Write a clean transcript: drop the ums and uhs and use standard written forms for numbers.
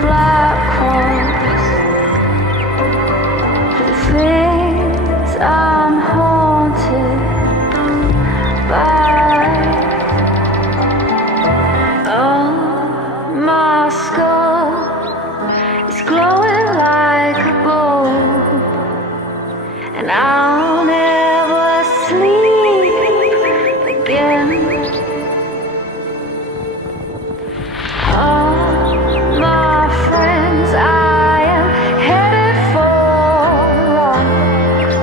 black holes for the things I'm haunted by. Oh, my skull is glowing like a bowl, and I'll never sleep again. Oh, my friends, I am headed for rocks.